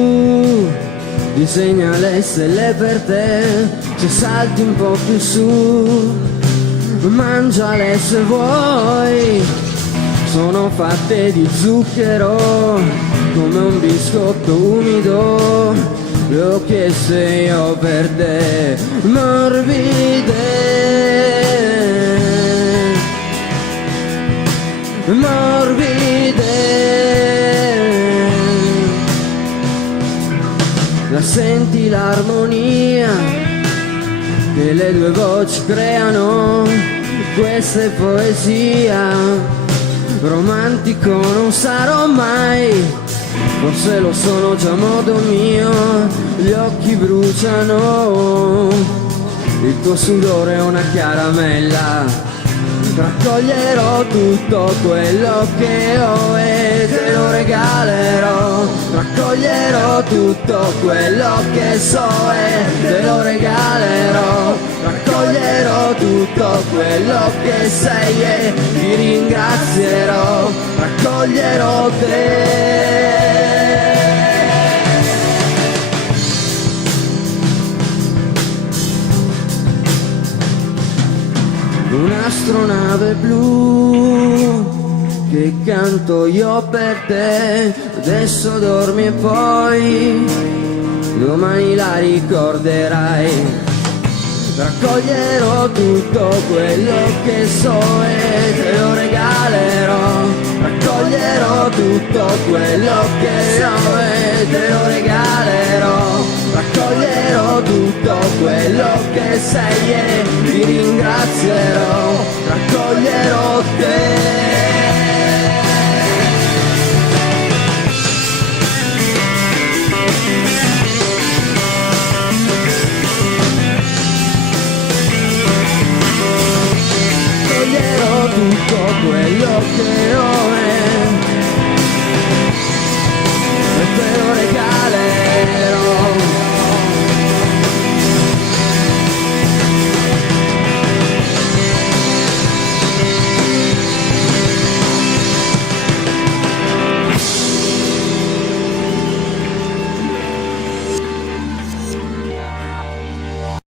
blu, disegna le stelle per te, se salti un po' più su, mangiale se vuoi, sono fatte di zucchero, come un biscotto umido, le ho chieste io per te, morbide, la senti l'armonia che le due voci creano, questa è poesia, romantico non sarò mai, forse lo sono già a modo mio, gli occhi bruciano, il tuo sudore è una caramella, raccoglierò tutto quello che ho e te lo regalerò, raccoglierò tutto quello che so e te lo regalerò, raccoglierò tutto quello che sei e ti ringrazierò, raccoglierò te. Un'astronave blu che canto io per te, adesso dormi e poi domani la ricorderai, raccoglierò tutto quello che so e te lo regalerò, raccoglierò tutto quello che ho e te lo regalerò, raccoglierò tutto quello che sei e ti ringrazierò, raccoglierò te. Raccoglierò tutto quello che ho e te lo regalerò.